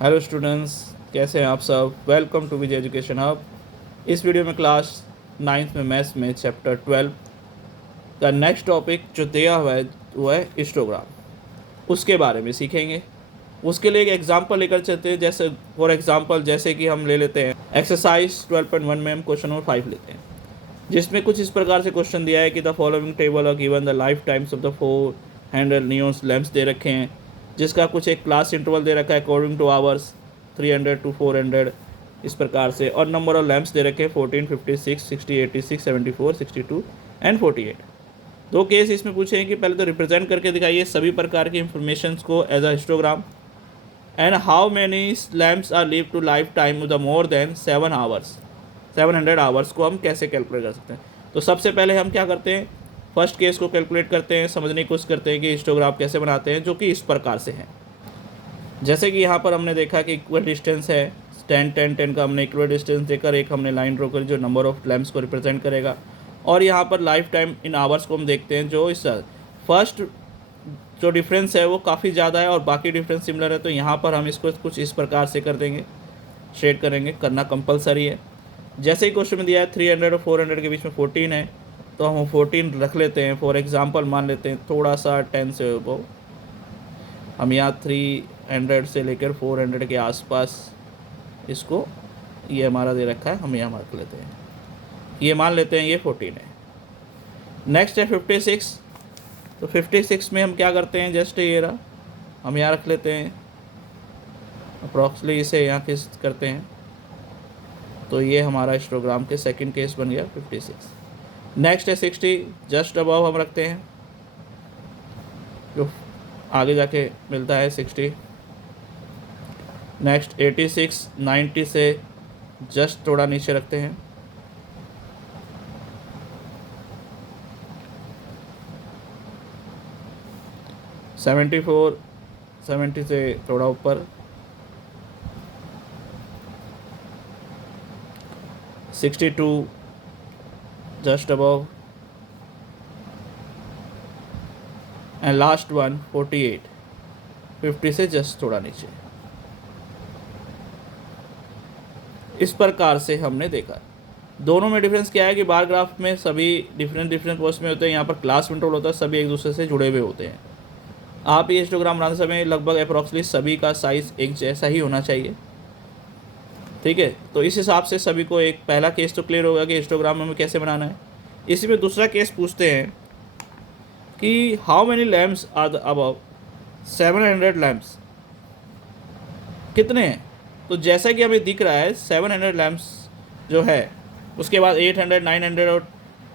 Hello students, कैसे हैं आप सब। Welcome to Vijay education hub. इस वीडियो में क्लास 9th में मैथ्स में चैप्टर 12 का नेक्स्ट टॉपिक जो दिया हुआ है वो है हिस्टोग्राम। उसके बारे में सीखेंगे। उसके लिए एक एग्जांपल लेकर चलते हैं। जैसे फॉर एग्जांपल जैसे कि हम ले लेते हैं एक्सरसाइज 12.1 में हम क्वेश्चन नंबर 5 लेते हैं, जिसमें कुछ इस प्रकार से क्वेश्चन दिया है कि द फॉलोइंग टेबल और given the life times of the 4 hundred neons lamps दे रखे हैं, जिसका कुछ एक क्लास इंटरवल दे रखा है अकॉर्डिंग टू आवर्स 300 to 400 इस प्रकार से, और नंबर ऑफ लैम्प्स दे रखे हैं 14, 56, 60, 86, 74, 62 एंड 48। दो केस इसमें पूछे हैं कि पहले तो रिप्रेजेंट करके दिखाइए सभी प्रकार की इंफॉर्मेशंस को as a histogram, and how many lamps are live to life time the more than 700 hours को हम कैसे कैलकुलेट कर सकते हैं। तो सबसे पहले हम क्या करते हैं, फर्स्ट केस को कैलकुलेट करते हैं, समझने की कोशिश करते हैं कि हिस्टोग्राफ कैसे बनाते हैं, जो कि इस प्रकार से है। जैसे कि यहाँ पर हमने देखा कि इक्वल डिस्टेंस है 10 10 10 का हमने इक्वल डिस्टेंस देकर एक हमने लाइन ड्रॉ करी जो नंबर ऑफ लैम्प्स को रिप्रेजेंट करेगा, और यहाँ पर लाइफ टाइम इन आवर्स को हम देखते हैं जो इस फर्स्ट जो डिफरेंस है वो काफ़ी ज़्यादा है और बाकी डिफरेंस सिमिलर है। तो यहाँ पर हम इसको कुछ इस प्रकार से कर देंगे, शेड करेंगे, करना कंपलसरी है। जैसे ही क्वेश्चन में दिया है 300 और 400 के बीच में 14 है, तो हम 14 रख लेते हैं। फॉर एग्जांपल मान लेते हैं थोड़ा सा 10 से वो हम यहाँ 300 से लेकर 400 के आसपास इसको ये हमारा दे रखा है, हम यहाँ रख लेते हैं, ये मान लेते हैं ये 14 है। नेक्स्ट है 56। तो 56 में हम क्या करते हैं, जस्ट ये रहा, हम यहाँ रख लेते हैं अप्रॉक्सली, इसे यहाँ किस करते हैं, तो ये हमारा हिस्टोग्राम के सेकंड केस बन गया 56। नेक्स्ट है 60, जस्ट अबव हम रखते हैं, जो आगे जाके मिलता है 60। नेक्स्ट 86, 90 से जस्ट थोड़ा नीचे रखते हैं। सेवेंटी 70 से थोड़ा ऊपर, 62 just above, and last one 48, 50 से जस्ट थोड़ा नीचे। इस प्रकार से हमने देखा। दोनों में डिफरेंस क्या है कि बार ग्राफ में सभी डिफरेंट पोस्ट में होते हैं, यहाँ पर क्लास कंट्रोल होता है, सभी एक दूसरे से जुड़े हुए होते हैं। आप ये हिस्टोग्राम बनाते समय लगभग अप्रॉक्सीमेटली सभी का साइज़ एक जैसा ही होना चाहिए, ठीक है। तो इस हिसाब से सभी को एक पहला केस तो क्लियर होगा कि हिस्टोग्राम में हमें कैसे बनाना है। इसी में दूसरा केस पूछते हैं कि how many lamps are the above 700 lamps, कितने हैं। तो जैसा कि हमें दिख रहा है 700 लैम्प्स जो है, उसके बाद 800, 900 और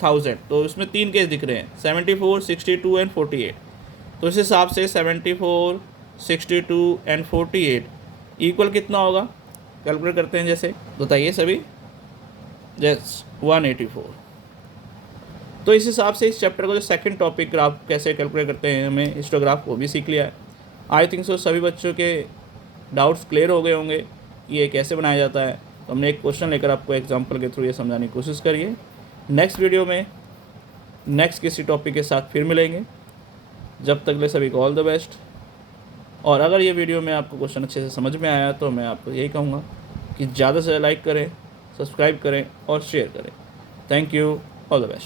1000, तो उसमें तीन केस दिख रहे हैं 74, 62 एंड 48। तो इस हिसाब से 74, 62 एंड 48 इक्वल कितना होगा, कैलकुलेट करते हैं। जैसे बताइए सभी, जस्ट 184। तो इस हिसाब से इस चैप्टर को जो सेकंड टॉपिक ग्राफ कैसे कैलकुलेट करते हैं हमें हिस्टोग्राफ, वो भी सीख लिया है। आई थिंक सो सभी बच्चों के डाउट्स क्लियर हो गए होंगे कि ये कैसे बनाया जाता है। तो हमने एक क्वेश्चन लेकर आपको एग्जांपल के थ्रू ये समझाने की कोशिश करिए। नेक्स्ट वीडियो में नेक्स्ट किसी टॉपिक के साथ फिर मिलेंगे। जब तक ले सभी को ऑल द बेस्ट। और अगर ये वीडियो में आपको क्वेश्चन अच्छे से समझ में आया तो मैं आपको यही कहूँगा कि ज़्यादा से ज़्यादा लाइक करें, सब्सक्राइब करें और शेयर करें। Thank you, all the best.